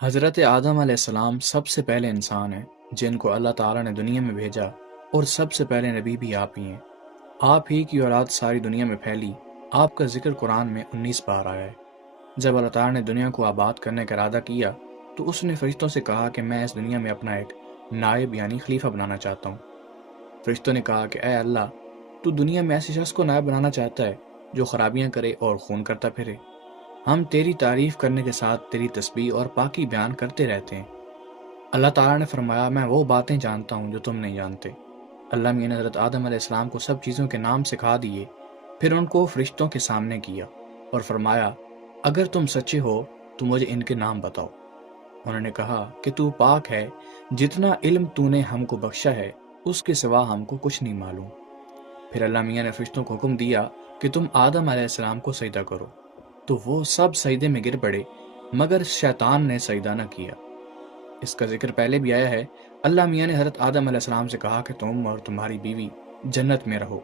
حضرت آدم علیہ السلام سب سے پہلے انسان ہیں جن کو اللہ تعالیٰ نے دنیا میں بھیجا، اور سب سے پہلے نبی بھی آپ ہی ہیں۔ آپ ہی کی اولاد ساری دنیا میں پھیلی۔ آپ کا ذکر قرآن میں 19 بار آیا ہے۔ جب اللہ تعالیٰ نے دنیا کو آباد کرنے کا ارادہ کیا تو اس نے فرشتوں سے کہا کہ میں اس دنیا میں اپنا ایک نائب یعنی خلیفہ بنانا چاہتا ہوں۔ فرشتوں نے کہا کہ اے اللہ، تو دنیا میں ایسے شخص کو نائب بنانا چاہتا ہے جو خرابیاں کرے اور خون کرتا پھرے؟ ہم تیری تعریف کرنے کے ساتھ تیری تسبیح اور پاکی بیان کرتے رہتے ہیں۔ اللہ تعالیٰ نے فرمایا، میں وہ باتیں جانتا ہوں جو تم نہیں جانتے۔ اللہ میاں نے حضرت آدم علیہ السلام کو سب چیزوں کے نام سکھا دیے، پھر ان کو فرشتوں کے سامنے کیا اور فرمایا، اگر تم سچے ہو تو مجھے ان کے نام بتاؤ۔ انہوں نے کہا کہ تو پاک ہے، جتنا علم تو نے ہم کو بخشا ہے اس کے سوا ہم کو کچھ نہیں معلوم۔ پھر اللہ میاں نے فرشتوں کو حکم دیا کہ تم آدم علیہ السلام کو سجدہ کرو، تو وہ سب سجدے میں گر پڑے مگر شیطان نے سجدہ نہ کیا۔ اس کا ذکر پہلے بھی آیا ہے۔ اللہ میاں نے حضرت آدم علیہ السلام سے کہا کہ تم اور تمہاری بیوی جنت میں رہو،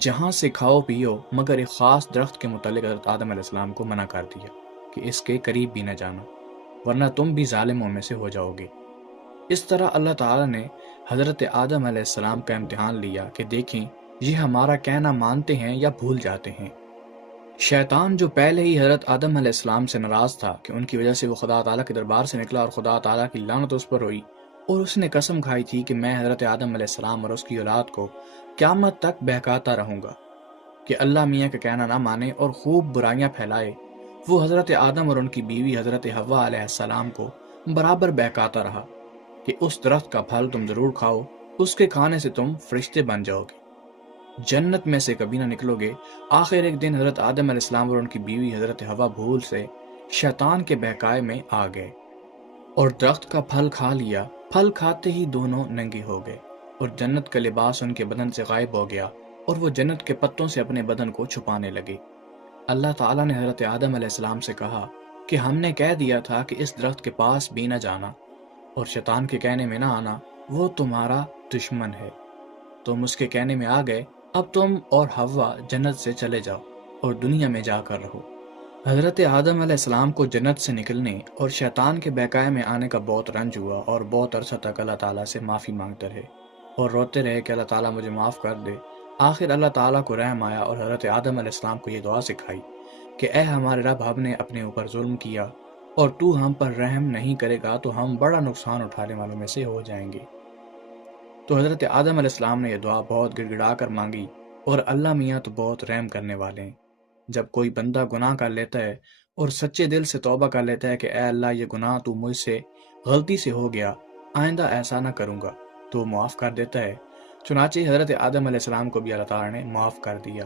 جہاں سے کھاؤ پیو، مگر ایک خاص درخت کے متعلق حضرت آدم علیہ السلام کو منع کر دیا کہ اس کے قریب بھی نہ جانا، ورنہ تم بھی ظالموں میں سے ہو جاؤ گے۔ اس طرح اللہ تعالیٰ نے حضرت آدم علیہ السلام کا امتحان لیا کہ دیکھیں یہ ہمارا کہنا مانتے ہیں یا بھول جاتے ہیں۔ شیطان جو پہلے ہی حضرت آدم علیہ السلام سے ناراض تھا کہ ان کی وجہ سے وہ خدا تعالیٰ کے دربار سے نکلا اور خدا تعالیٰ کی لعنت اس پر ہوئی، اور اس نے قسم کھائی تھی کہ میں حضرت آدم علیہ السلام اور اس کی اولاد کو قیامت تک بہکاتا رہوں گا کہ اللہ میاں کا کہنا نہ مانے اور خوب برائیاں پھیلائے، وہ حضرت آدم اور ان کی بیوی حضرت حوا علیہ السلام کو برابر بہکاتا رہا کہ اس درخت کا پھل تم ضرور کھاؤ، اس کے کھانے سے تم فرشتے بن جاؤ گے، جنت میں سے کبھی نہ نکلو گے۔ آخر ایک دن حضرت آدم علیہ السلام اور ان کی بیوی حضرت حوا بھول سے شیطان کے بہکائے میں آ گئے اور درخت کا پھل کھا لیا۔ پھل کھاتے ہی دونوں ننگے ہو گئے اور جنت کا لباس ان کے بدن سے غائب ہو گیا، اور وہ جنت کے پتوں سے اپنے بدن کو چھپانے لگے۔ اللہ تعالیٰ نے حضرت آدم علیہ السلام سے کہا کہ ہم نے کہہ دیا تھا کہ اس درخت کے پاس بھی نہ جانا اور شیطان کے کہنے میں نہ آنا، وہ تمہارا دشمن ہے۔ تم اس کے کہنے میں آ گئے، اب تم اور حوا جنت سے چلے جاؤ اور دنیا میں جا کر رہو۔ حضرت آدم علیہ السلام کو جنت سے نکلنے اور شیطان کے بہکائے میں آنے کا بہت رنج ہوا، اور بہت عرصہ تک اللہ تعالیٰ سے معافی مانگتے رہے اور روتے رہے کہ اللہ تعالیٰ مجھے معاف کر دے۔ آخر اللہ تعالیٰ کو رحم آیا اور حضرت آدم علیہ السلام کو یہ دعا سکھائی کہ اے ہمارے رب، ہم نے اپنے اوپر ظلم کیا اور تو ہم پر رحم نہیں کرے گا تو ہم بڑا نقصان اٹھانے والوں میں سے ہو جائیں گے۔ تو حضرت آدم علیہ السلام نے یہ دعا بہت گڑ گڑا کر مانگی، اور اللہ میاں تو بہت رحم کرنے والے ہیں۔ جب کوئی بندہ گناہ کر لیتا ہے اور سچے دل سے توبہ کر لیتا ہے کہ اے اللہ، یہ گناہ تو مجھ سے غلطی سے ہو گیا، آئندہ ایسا نہ کروں گا، تو وہ معاف کر دیتا ہے۔ چنانچہ حضرت آدم علیہ السلام کو بھی اللہ تعالیٰ نے معاف کر دیا،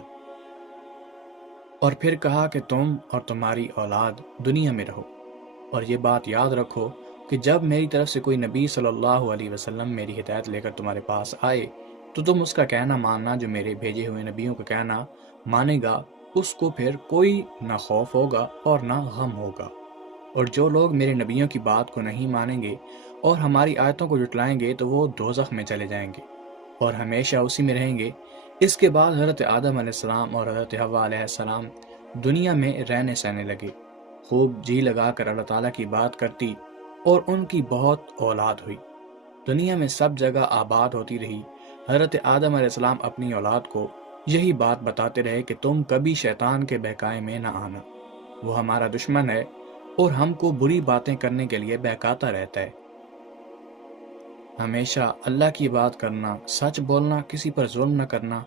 اور پھر کہا کہ تم اور تمہاری اولاد دنیا میں رہو، اور یہ بات یاد رکھو کہ جب میری طرف سے کوئی نبی صلی اللہ علیہ وسلم میری ہدایت لے کر تمہارے پاس آئے تو تم اس کا کہنا ماننا، جو میرے بھیجے ہوئے نبیوں کا کہنا مانے گا اس کو پھر کوئی نہ خوف ہوگا اور نہ غم ہوگا، اور جو لوگ میرے نبیوں کی بات کو نہیں مانیں گے اور ہماری آیتوں کو جھٹلائیں گے تو وہ دوزخ میں چلے جائیں گے اور ہمیشہ اسی میں رہیں گے۔ اس کے بعد حضرت آدم علیہ السلام اور حضرت حوا علیہ السلام دنیا میں رہنے سہنے لگے، خوب جی لگا کر اللہ تعالیٰ کی بات کرتی، اور ان کی بہت اولاد ہوئی، دنیا میں سب جگہ آباد ہوتی رہی۔ حضرت آدم علیہ السلام اپنی اولاد کو یہی بات بتاتے رہے کہ تم کبھی شیطان کے بہکائے میں نہ آنا، وہ ہمارا دشمن ہے اور ہم کو بری باتیں کرنے کے لیے بہکاتا رہتا ہے۔ ہمیشہ اللہ کی بات کرنا، سچ بولنا، کسی پر ظلم نہ کرنا،